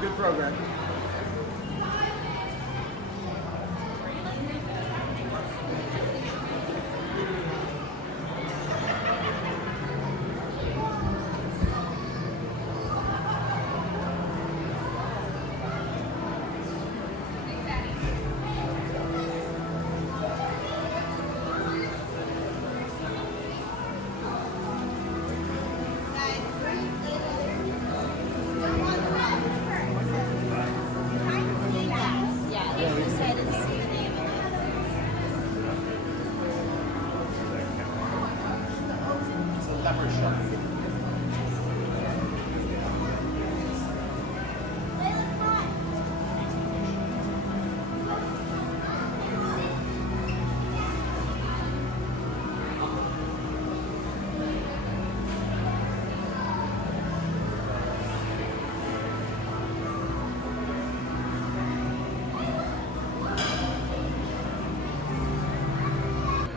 Good program. Leopard shark.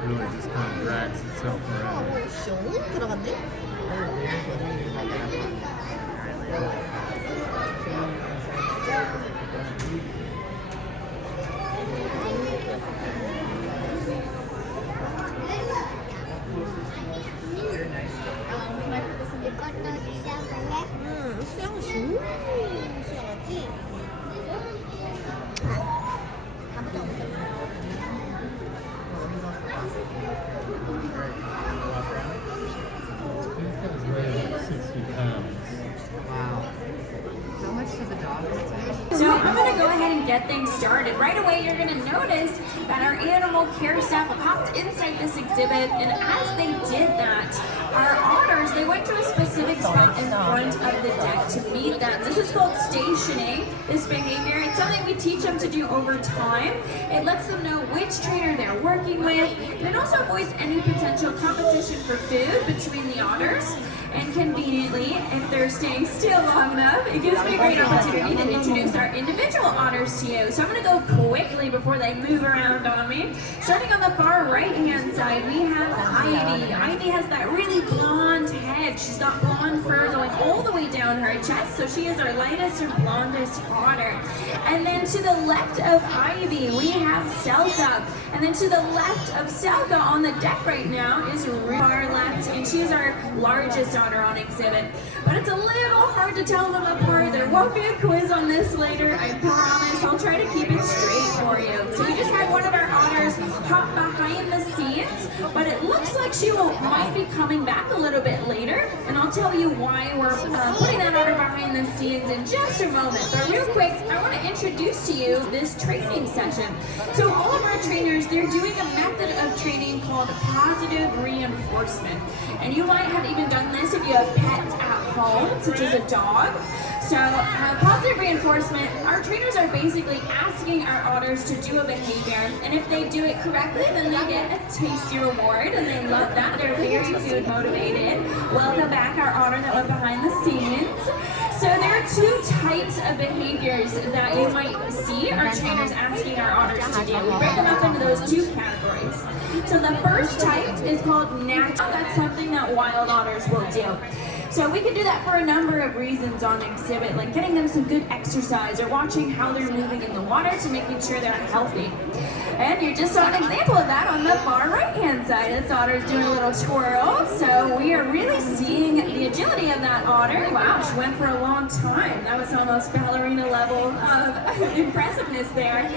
Really just kind of drags itself around. 슝 들어갔네? 수영 수영하지? 아무도 없어. 60 pounds. Wow. How much does a dog weigh? So I'm going to go ahead and get things started. Right away, you're going to notice that our animal care staff popped inside this exhibit, and as they did that, our otters, they went to a specific spot in front of the deck to meet them. This is called stationing, this behavior. It's something we teach them to do over time. It lets them know which trainer they're working with. It also avoids any potential competition for food between the otters. And conveniently, if they're staying still long enough, it gives me a great opportunity to introduce our individual otters to you. So I'm going to go quickly before they move around on me. Starting on the far right-hand side, we have Ivy. Ivy has that really blonde head. She's got blonde fur going all the way down her chest, so she is our lightest and blondest otter. And then to the left of Ivy, we have Selka. And then to the left of Selka on the deck right now is far left, and she's our largest otter on exhibit. But it's a little hard to tell them apart. There won't be a quiz on this later, I promise. I'll try to keep it straight for you. So we just had one of our otters hop behind the scenes, but it looks like she might be coming back a little bit later, and I'll tell you why we're putting that otter behind the scenes in just a moment. But real quick, I want to introduce to you this training session. So all of our trainers, they're doing a method of training called positive reinforcement. And you might have even done this if you have pets at home, such as a dog. So positive reinforcement, our trainers are basically asking our otters to do a behavior, and if they do it correctly, then they get a tasty reward, and they love that. They're very food motivated. Welcome back, our otter that went behind the scenes. So there are two types of behaviors that you might see our trainers asking our otters to do. We break them up into those two categories. So the first type is called natural. That's something that wild otters will do. So we can do that for a number of reasons on exhibit, like getting them some good exercise or watching how they're moving in the water to making sure they're healthy. And you just saw an example of that on the far right-hand side. This otter's doing a little twirl. So we are really seeing the agility of that otter. Wow, she went for a long time. That was almost ballerina level of impressiveness there.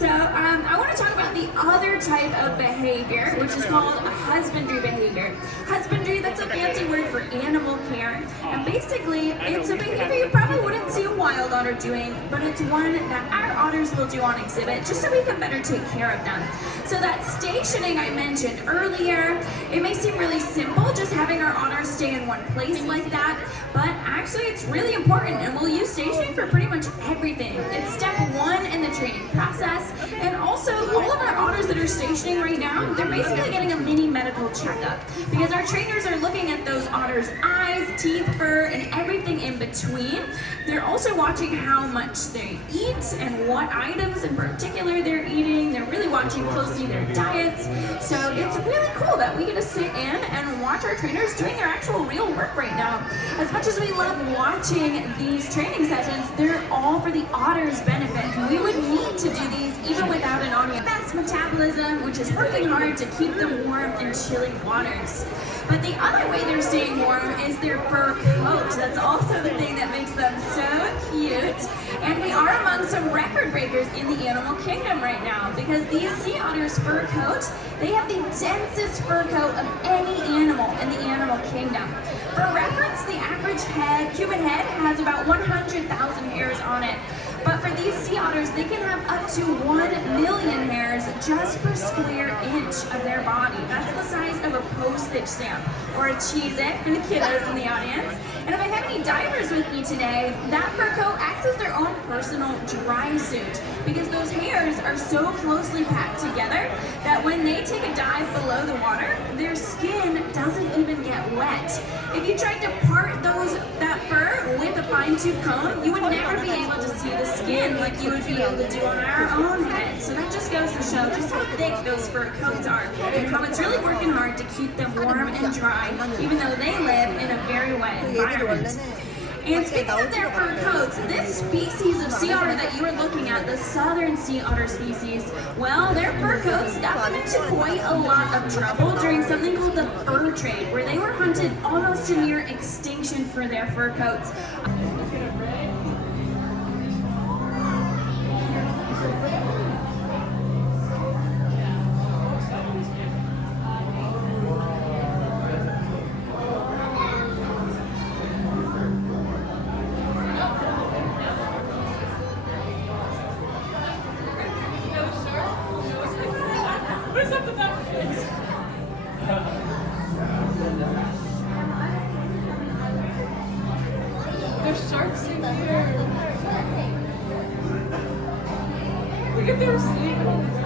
So I want to talk about the other type of behavior, which is called husbandry behavior. Husbandry, that's a fancy word for animal care. And basically, it's a behavior you probably wouldn't see a wild otter doing, but it's one that our otters will do on exhibit, just so we can better take care of them. So that stationing I mentioned earlier, it may seem really simple, just having our otters stay in one place like that, but actually it's really important, and we'll use stationing for pretty much everything. It's step one in the training process, and also all of our otters that are stationing right now, they're basically getting a mini medical checkup because our trainers are looking at those otters' eyes, teeth, fur, and everything in between. They're also watching how much they eat and what items in particular they're eating. They're really watching closely their diets. So it's really cool that we get to sit in and watch our trainers doing their actual real work right now. As much as we love watching these training sessions, they're all for the otter's benefit. We would need to do these even without an audience. Fast metabolism, which is working hard to keep them warm in chilly waters. But the other way they're staying warm is their fur coat. That's also the thing that makes them so cute. And we are among some record breakers in the animal kingdom right now because these sea otters' fur coats, they have the densest fur coat of any animal in the animal kingdom. For reference, the average human head has about 100,000 hairs on it. But for these sea otters, they can have up to 1 million hairs just per square inch of their body. That's the size of a postage stamp or a Cheez-It for the kiddos in the audience. And if I have any divers with me today, that fur coat acts as their own personal dry suit because those hairs are so closely packed together that when they take a dive below the water, their skin doesn't even get wet. If you tried to part that fur with a fine tooth comb, you would never be able to see the skin like you would be able to do on our own heads. So that just goes to show just how thick those fur coats are and how it's really working hard to keep them warm and dry, even though they live in a very wet environment. And speaking of their fur coats, this species of sea otter that you are looking at, the southern sea otter species, well, their fur coats got them into quite a lot of trouble during something called the fur trade, where they were hunted almost to near extinction for their fur coats. There's sharks in here. Look at them sleeping.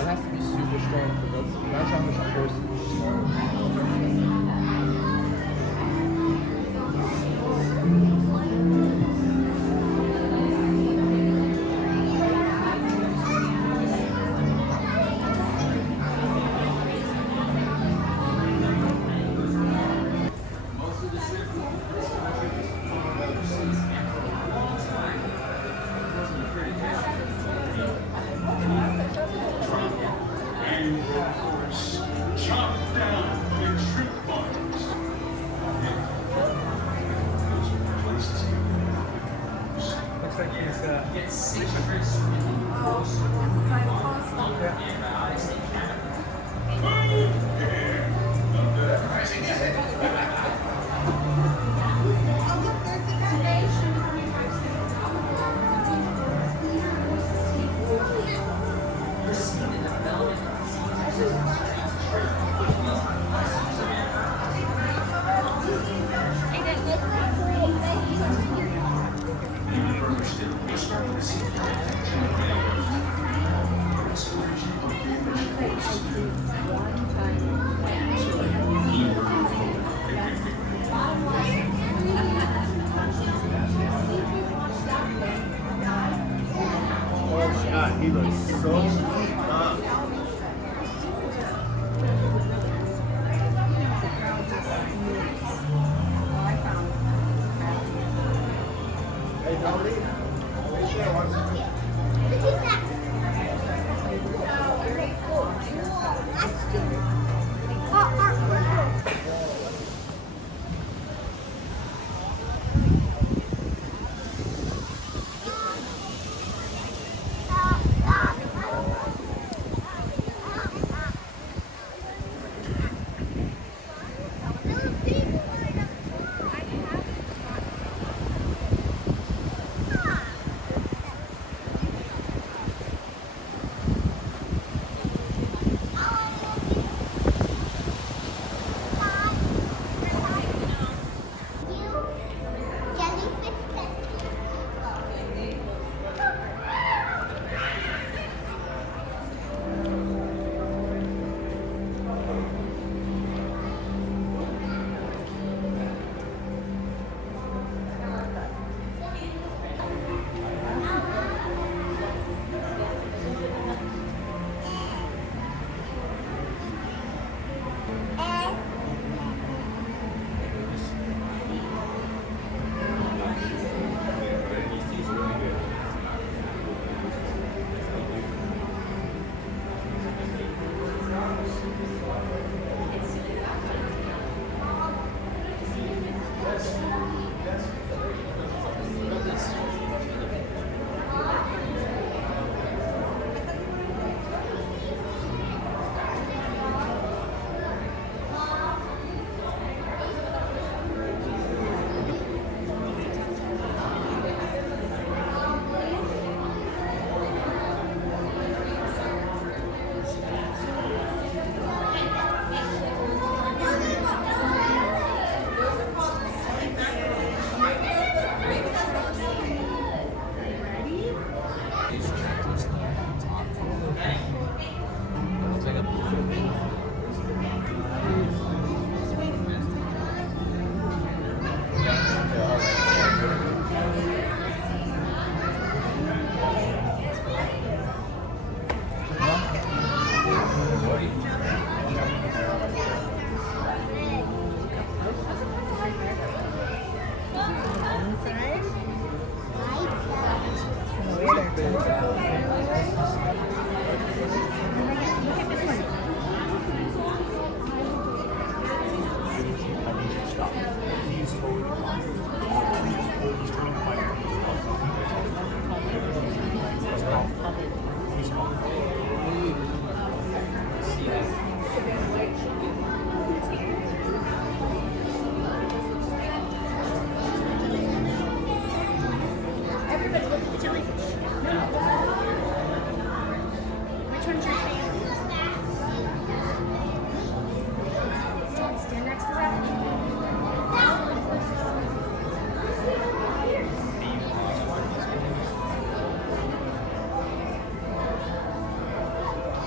That has to be super strong for those. Imagine how much force it's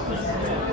Wow.